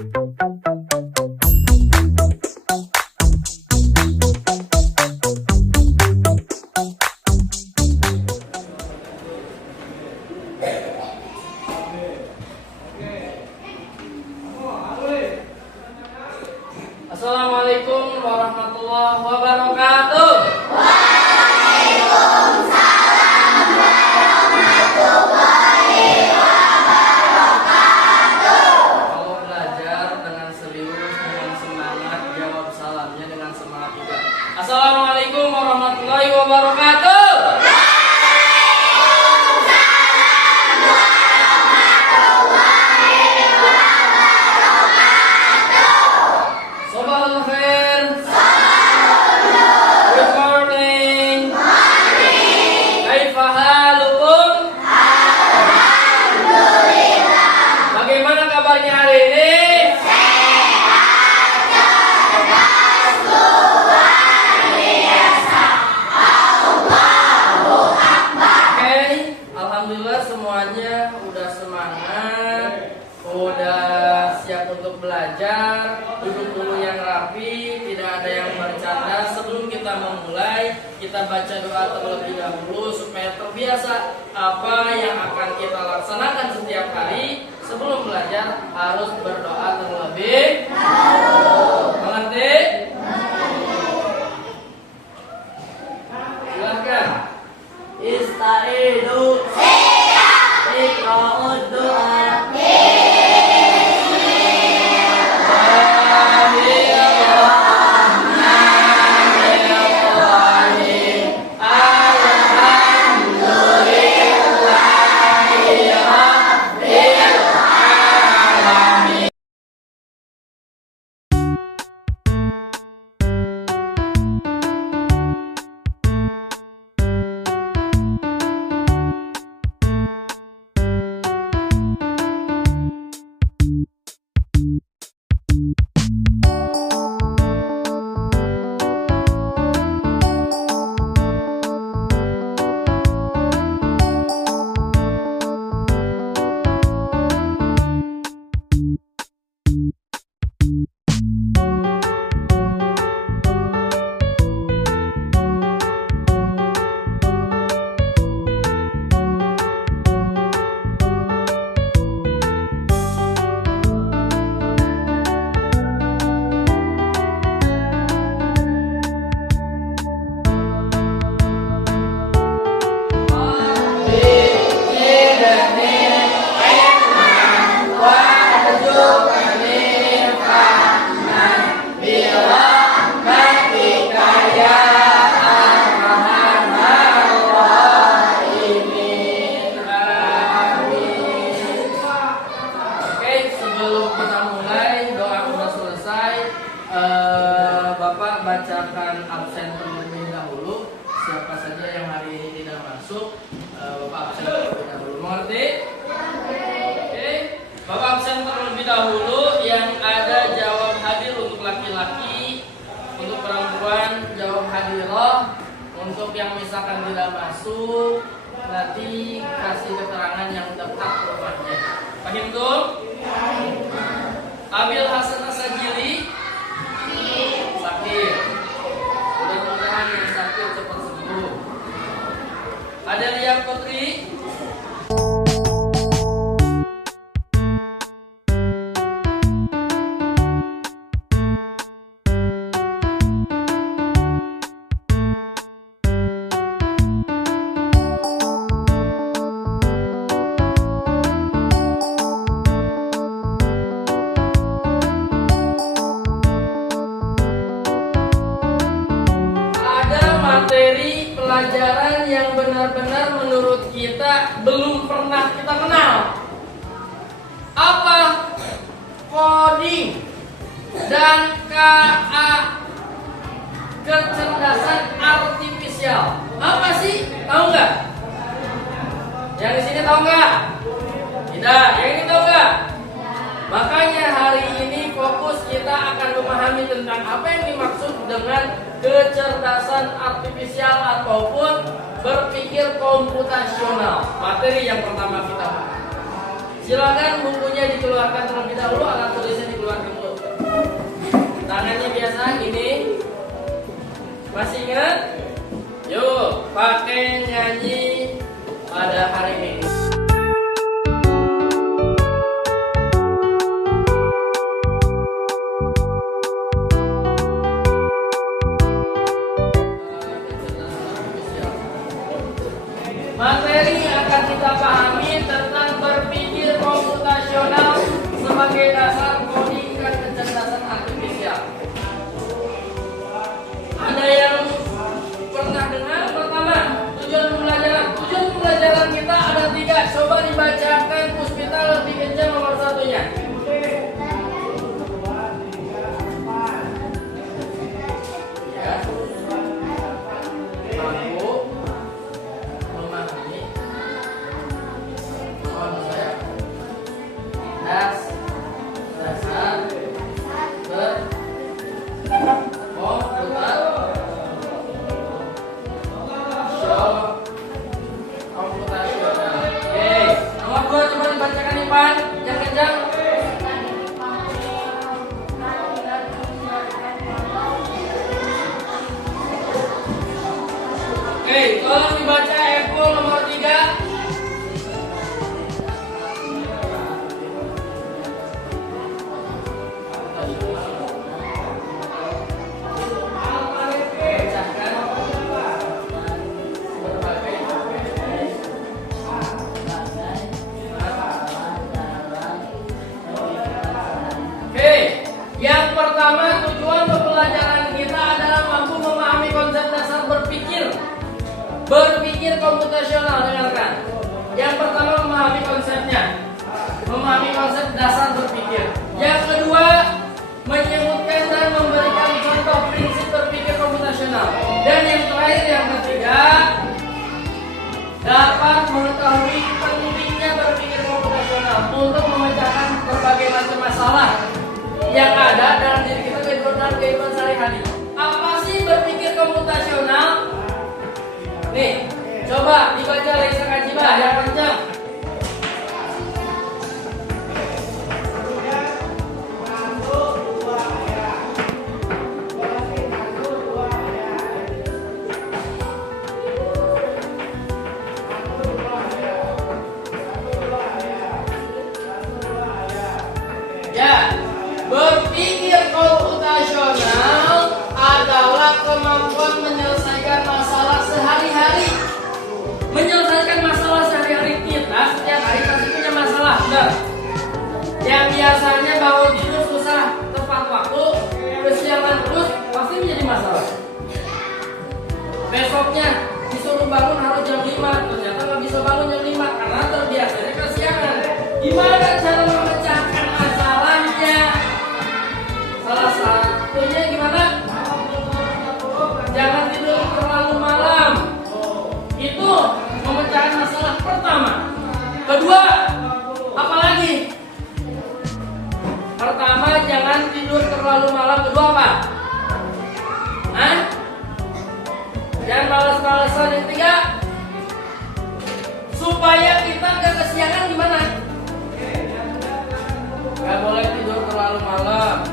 Assalamualaikum warahmatullahi wabarakatuh. Kalau belajar dengan serius, dengan semangat, jawab salamnya dengan semangat juga. Assalamualaikum warahmatullahi wabarakatuh. Sobal khair. Good morning. Kaifa halukum? Bagaimana kabarnya hari ini? Oke, alhamdulillah semuanya udah semangat, udah siap untuk belajar. Duduk dulu yang rapi, tidak ada yang bercanda. Sebelum kita memulai, kita baca doa terlebih dahulu supaya terbiasa apa yang akan kita laksanakan setiap hari. Sebelum belajar harus berdoa terlebih dahulu. Mengerti? Silahkan. Istaidu. Iqra'ud doa. Bapak bacakan absen terlebih dahulu. Siapa saja yang hari ini tidak masuk, Bapak absen terlebih dahulu. Mengerti? Oke. Bapak absen terlebih dahulu. Yang ada jawab hadir untuk laki-laki, untuk perempuan jawab hadirah. Untuk yang misalkan tidak masuk, nanti kasih keterangan yang tepat rumahnya. Paham tuh? Abil Hasanah Sajili sakit. Mudah-mudahan yang sakit cepat sembuh. Adelia Putri. Materi pelajaran yang benar-benar menurut kita belum pernah kita kenal. Apa? Coding dan KA, kecerdasan artifisial. Apa sih? Tahu nggak? Yang di sini tahu nggak? Tidak. Yang ini tahu nggak? Makanya hari ini fokus kita akan memahami tentang apa yang dimaksud dengan kecerdasan artifisial ataupun berpikir komputasional. Materi yang pertama kita bahas. Silakan bukunya dikeluarkan terlebih dahulu, alat tulisnya dikeluarkan Masih ingat? Yuk, pakai nyanyi pada hari ini. Materi yang akan kita pahami tentang berpikir komputasional sebagai dasar coding dan kecerdasan artifisial. Ada yang pernah dengar? Pertama, tujuan pembelajaran. Tujuan pembelajaran kita ada 3. Coba dibacakan Puspita lebih kencang nomor 1-nya. Ya. Mampu memahami konsep dasar komputasional. Oke, nomor 2 coba dibacakan Ipan yang kencang. Oke, tolong dibaca Apple nomor 3. Yang pertama, tujuan pembelajaran kita adalah mampu memahami konsep dasar berpikir. Berpikir komputasional, dengarkan. Yang pertama, memahami konsepnya. Memahami konsep dasar berpikir. Yang kedua, menyebutkan dan memberikan contoh prinsip berpikir komputasional. Dan yang terakhir, yang ketiga, dapat mengetahui pentingnya berpikir komputasional untuk memecahkan berbagai macam masalah yang ada dalam diri kita dalam kehidupan sehari-hari. Apa sih berpikir komputasional? Nih, coba dibaca Lisa Kajiba yang kencang. Ya. Berpikir komputasional adalah kemampuan menyelesaikan masalah sehari-hari. Menyelesaikan masalah sehari-hari kita, setiap hari pasti punya masalah, benar? Yang biasanya bangun tidur susah tepat waktu, kesiangan terus, pasti menjadi masalah. Besoknya disuruh bangun harus jam 5, ternyata nggak bisa bangun jam 5 karena terbiasanya kesiangan. Gimana cara memecahkan masalahnya? Salah satunya gimana? Jangan tidur terlalu malam. Itu memecahkan masalah pertama. Kedua, apa lagi? Pertama, jangan tidur terlalu malam. Kedua apa? Hah? Jangan malas-malasan. Yang ketiga, supaya kita gak kesiangan gimana? Gak boleh tidur terlalu malam.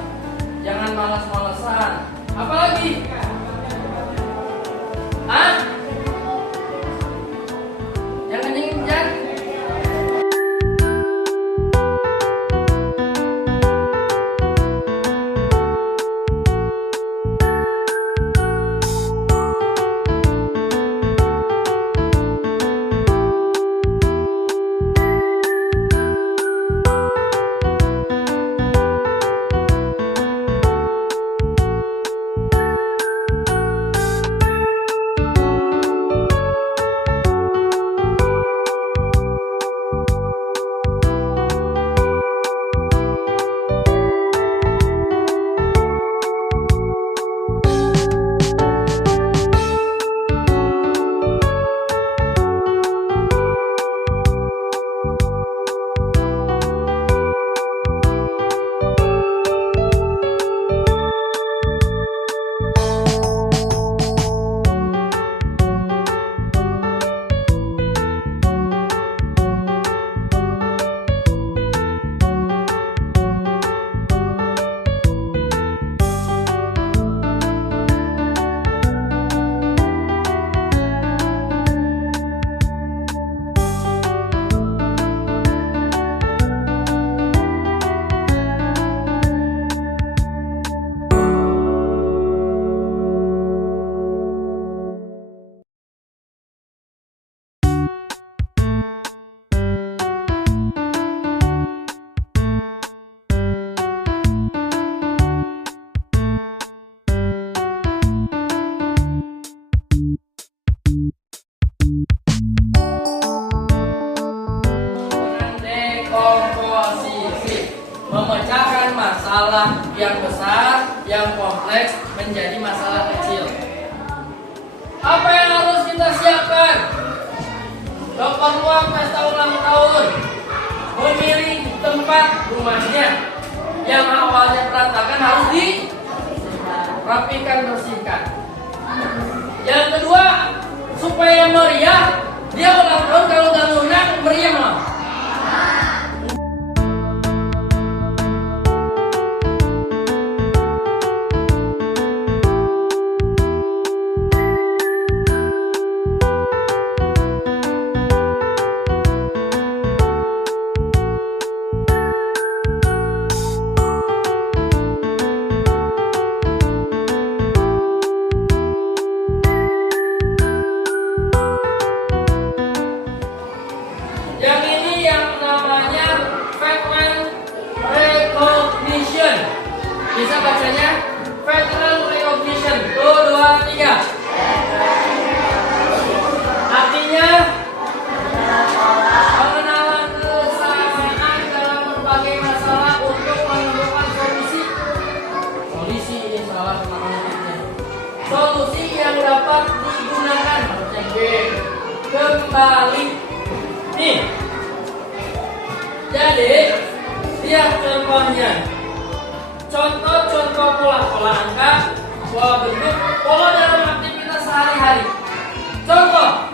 Jangan malas-malasan. Apa lagi? Hah? Jangan jangan. masalah yang besar, yang kompleks menjadi masalah kecil. Apa yang harus kita siapkan? Keperluan pesta ulang tahun, memilih tempat rumahnya yang awalnya berantakan harus dirapikan, bersihkan. Yang kedua, supaya meriah, dia ulang tahun kalau nggak ngundang meriah mah. Yang ini yang namanya veteran recognition. Bisa bacanya veteran recognition. 1, 2, 3. Artinya pengenalan kesamaan dalam berbagai masalah untuk menemukan solusi. Solusi ini salah namanya. Solusi yang dapat digunakan kembali. Nih, jadi lihat contohnya. Contoh-contoh pola angka, pola bentuk, pola dalam aktivitas sehari-hari. Contoh,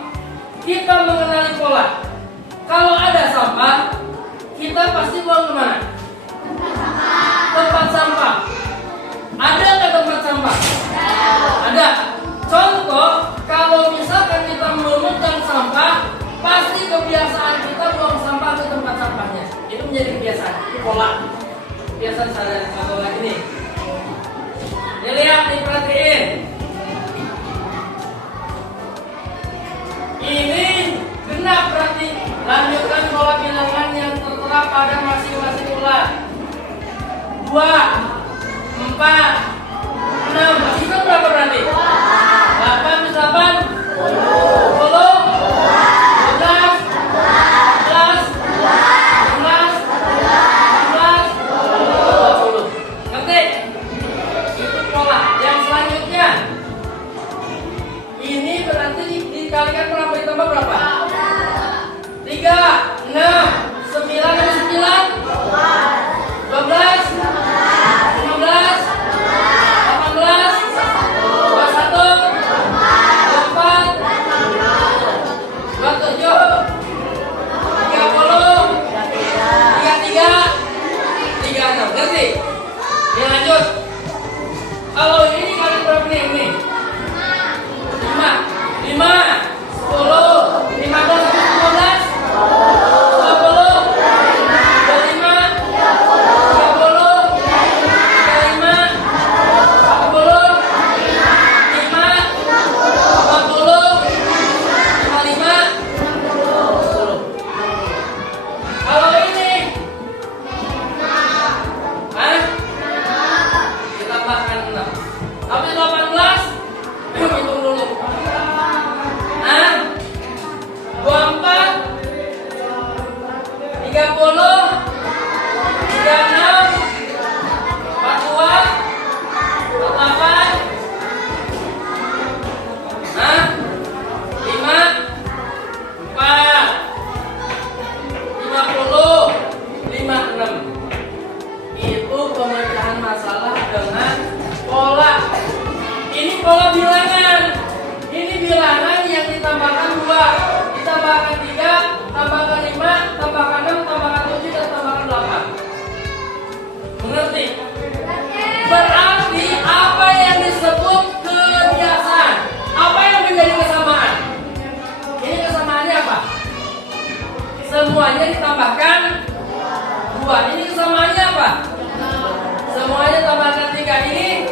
kita mengenali pola. Kalau ada sampah, kita pasti buang kemana? Tempat sampah. Ada nggak tempat sampah? Ada. Contoh, kalau misalkan kita memegang sampah, pasti kebiasaan kita buang sampah ke tempat sampahnya. Itu menjadi kebiasaan, itu pola. Kebiasaan sadar. Contoh lagi nih. Lihat, diperhatiin. Ini genap berarti. Lanjutkan pola bilangan yang tertera pada masing-masing ulang. 2, 4, 6. Itu berapa berarti? 8 plus 8 10. Dikalikan berapa ditambah berapa? 3, 6, 9 dan 9 12, 15, 18, 21, 24, 27, 30, 33, 36. Ngerti? Ya lanjut. Kalau ini dikali berapa nih? 5, 10, 15, 15, 20, 25, 30, 35, 40, 5, 40, 55, 10. Kalau ini, ditambahkan 6. Tapi 18, hitung dulu. 24, 30, 36, 42, 48, 5, 4, 50, 56. Itu pemecahan masalah dengan pola. Ini pola bilangan. Ini bilangan yang ditambahkan 2, ditambahkan 3, tambahkan 5, tambahkan 6, tambahkan 7, dan tambahkan 8. Mengerti? Berarti apa yang disebut kebiasaan? Apa yang menjadi kesamaan? Ini kesamaannya apa? Semuanya ditambahkan 2. Ini kesamaannya apa? Semuanya tambahkan 3. Ini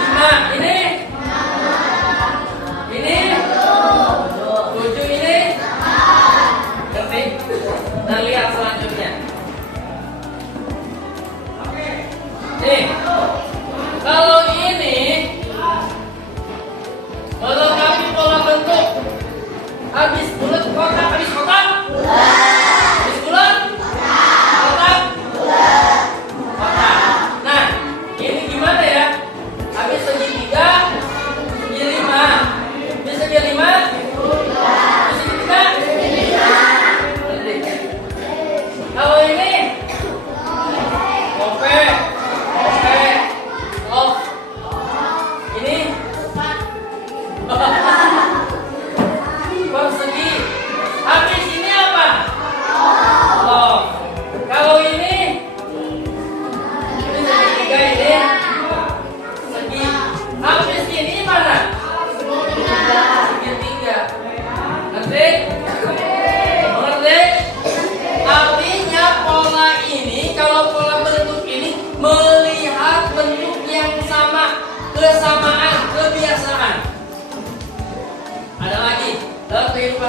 5. Ini 7. Ini ngerti? Nah, lihat selanjutnya. Nih, kalau ini melengkapi pola bentuk. Habis bulat kotak, habis kotak, habis bulat kotak,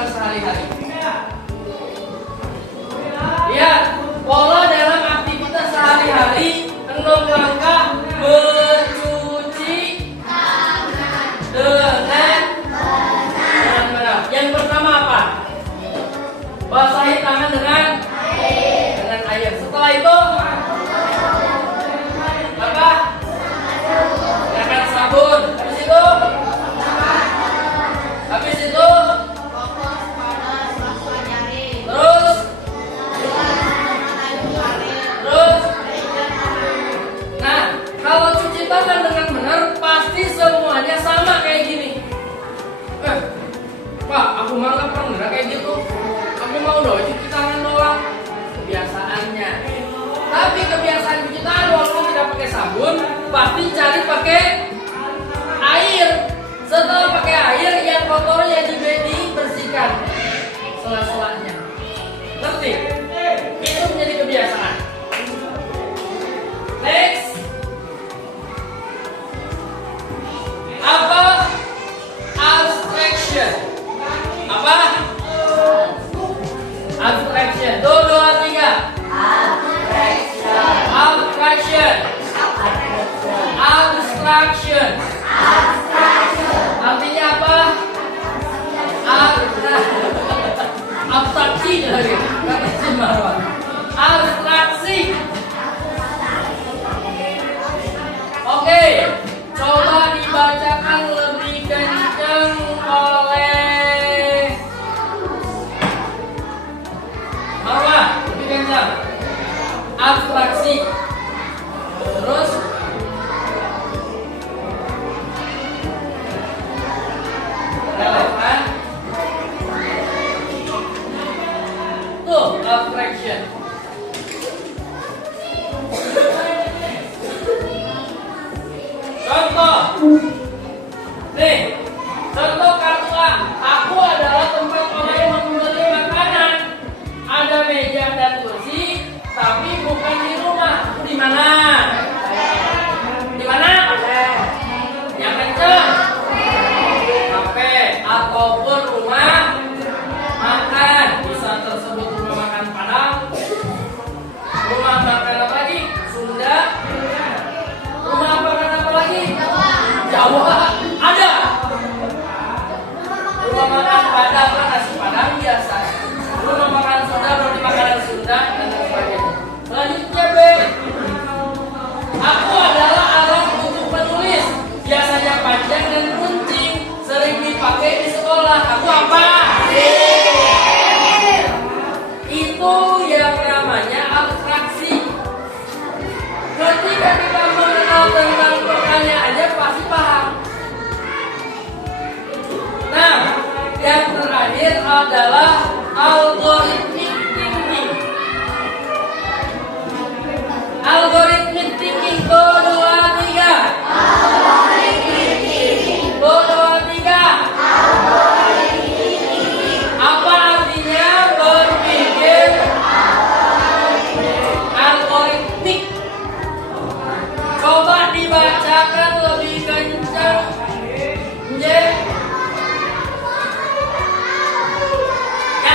kehidupan sehari-hari. Lihat, pola dalam aktivitas sehari-hari, 6 langkah mencuci dengan benar. Yang pertama apa? Basahi tangan dengan air. Setelah itu apa? Gunakan sabun. Habis itu terus nah, kalau cuci tangan dengan benar pasti semuanya sama kayak gini. Pak, aku mah nggak pernah kayak gitu. Aku mau doang cuci tangan doang. Kebiasaannya. Tapi kebiasaan cuci tangan walaupun tidak pakai sabun, pasti cari pakai air. Setelah pakai air, yang kotornya dibersihkan sela-selanya. Ngerti? Itu menjadi kebiasaan. Next. Apa? Abstraction. Apa? Abstraction. 2, 3. Abstraction. Abstraction. Artinya apa? Abstraksi lagi. Abstraksi. Oke, coba dibacakan lebih kencang oleh Marwah. Lebih kencang. Abstraksi. Terus relevan. Tuh, abstraction. Contoh. Nih, contoh kartu A. Aku adalah tempat orang yang membeli makanan. Ada meja dan kursi, tapi bukan di rumah. Aku di mana? Di mana? Yang kencang. Kafe ataupun rumah makan. Bisa tersebut rumah makan Padang, rumah makan apa lagi? Sunda. Rumah makan apa lagi? Jawa. Ada. Rumah makan Padang kan nasi Padang biasa. Rumah makan Sunda, roti makanan Sunda dan sebagainya. Selanjutnya B. Aku adalah alat untuk menulis. Biasanya panjang dan runcing, sering dipakai di sekolah. Aku apa? Itu yang namanya abstraksi. Ketika kita mengenal tentang pertanyaannya pasti paham. Nah, yang terakhir adalah algorithmic thinking. Algorithmic thinking. 2, 3. Apa artinya berpikir algoritmik? Coba dibacakan lebih kencang. Yang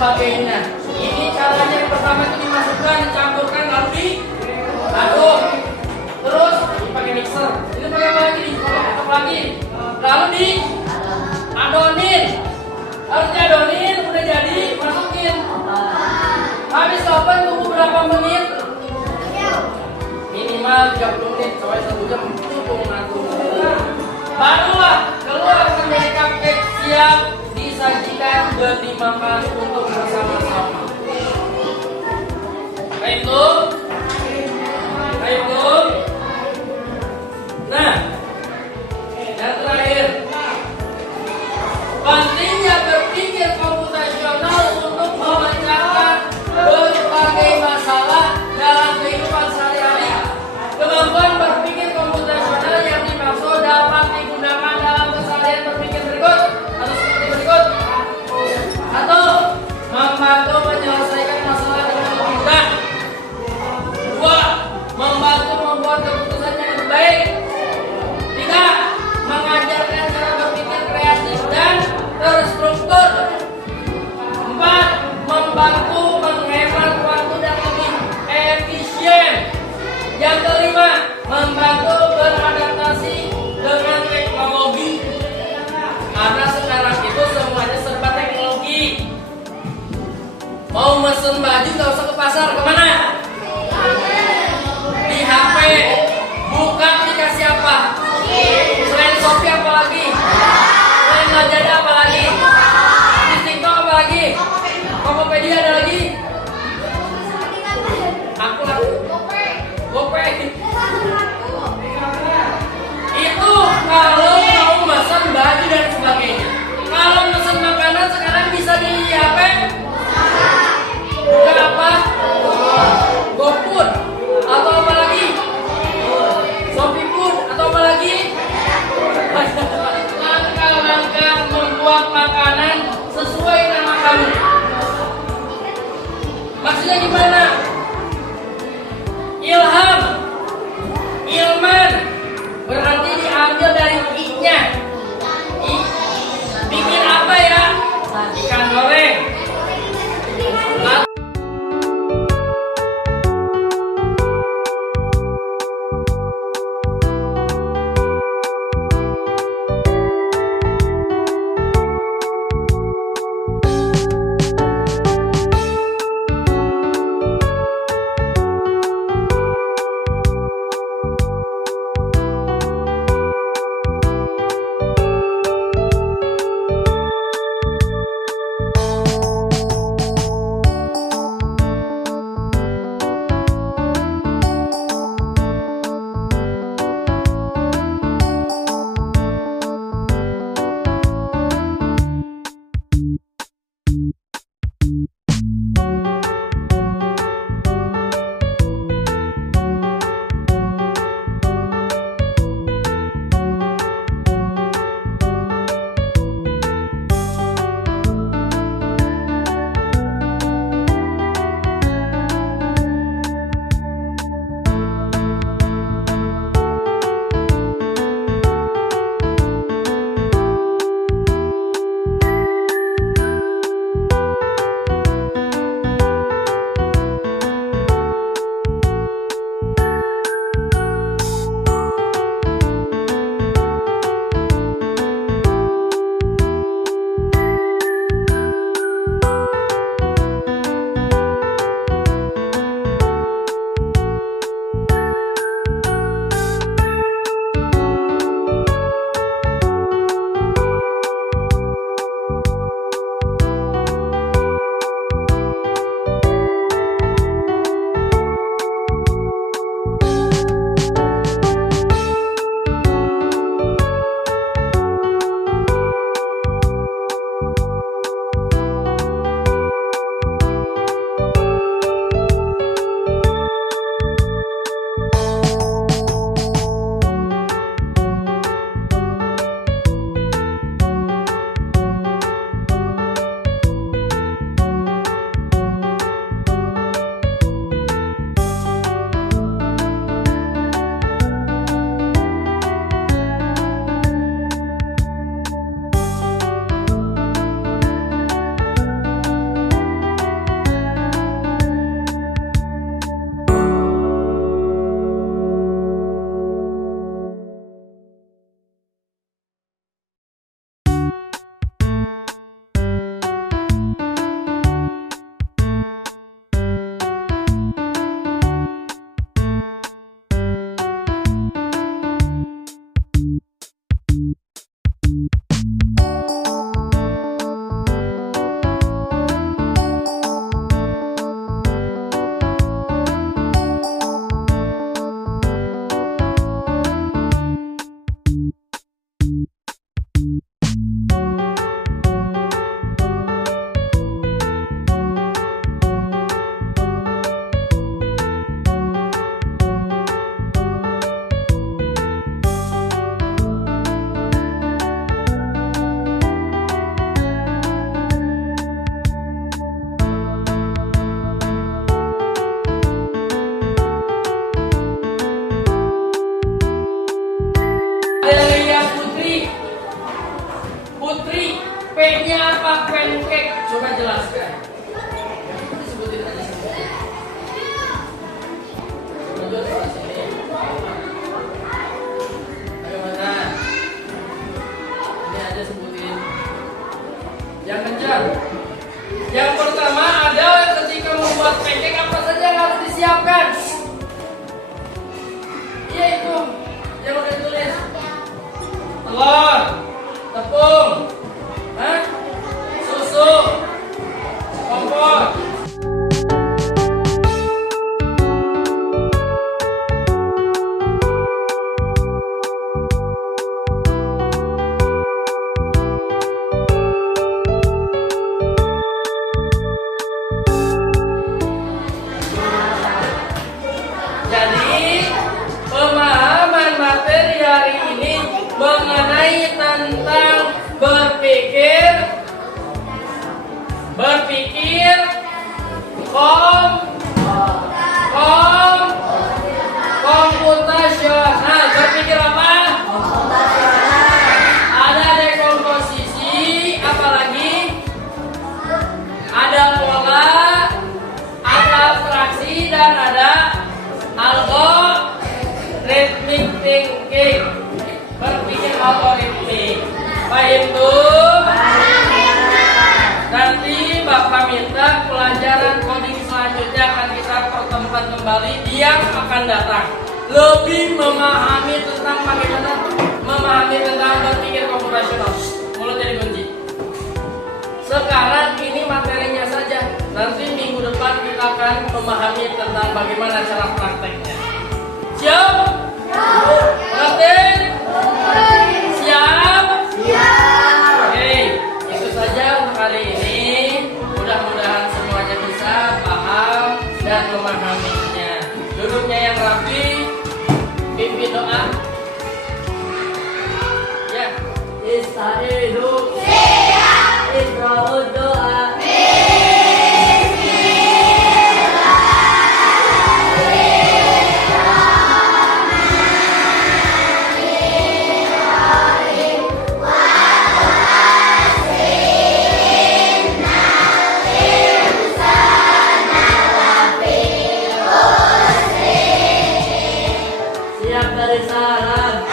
sebagainya. Ini caranya yang pertama itu dimasukkan, dicampurkan, lalu diaduk. Terus dipakai mixer. Ini pakai apa lagi? Dikolok lagi. Lalu diadonin. Harus diadonin, udah jadi, masukin. Habis oven tunggu berapa menit? Minimal 30 menit sampai 1 jam cukup ngatur. Barulah keluar menjadi cupcake siap disajikan dan dimakan untuk bersama-sama. Baik tuh. Nah, yang terakhir, pentingnya berpikir komputasional untuk memecahkan berbagai masalah dalam kehidupan sehari-hari. Kemampuan berpikir komputasional yang dimaksud dapat digunakan dalam keseharian berpikir berikut atau seperti berikut. Atau membantu menyelesaikan masalah dengan lebih mudah. 2. Membantu membuat keputusan yang lebih baik. 3. Mengajarkan cara berpikir kreatif dan terstruktur. 4. Membantu menghemat waktu dan lebih efisien. Yang kelima, membantu beradaptasi dengan teknologi. Karena sekarang itu semuanya serba teknologi. Mau mesen baju gak usah ke pasar, kemana? Di HP. Buka aplikasi apa? Selain Shopee apa lagi? Selain Lazada apa lagi? Di TikTok apa lagi? Tokopedia ada lagi? Aku GoPay. Itu kalau mau pesan baju dan sebagainya. Kalau pesan makanan sekarang bisa di HP. Bukan apa? GoFood atau apa lagi? Shopee Food atau apa lagi? Langkah-langkah membuat makanan sesuai nama kamu. Maksudnya gimana? Ilham, ilman, berarti diambil dari i-nya. Bikin apa ya? Ikan goreng. P-nya apa pancake? Coba jelaskan. Sebutin aja semua. Coba coba sini. Bagaimana? Ini aja sebutin. Yang kencang. Yang pertama ada ketika membuat pancake apa saja yang harus disiapkan? Iya itu yang udah ditulis. Telur, tepung, susu, kompor. Jadi pemahaman materi hari ini mengenai tentang berpikir komputasional. Berpikir apa? Ada dekomposisi, apalagi ada pola, ada abstraksi, dan ada algoritmic thinking. Berpikir algoritmik. Paham tuh? Nanti Bapak minta pelajaran coding selanjutnya akan kita pertemukan kembali yang akan datang. Lebih memahami tentang bagaimana memahami tentang berpikir komputasional. Mulut jadi kunci. Sekarang ini materinya saja. Nanti minggu depan kita akan memahami tentang bagaimana cara prakteknya. Siap? Ngerti? Siap? Oke, itu saja untuk hari ini. Mudah-mudahan semuanya bisa paham dan memahaminya. Duduknya yang rapi, pimpin doa. Ya, Istaizu Iqra'ud doa. Siap dari salam.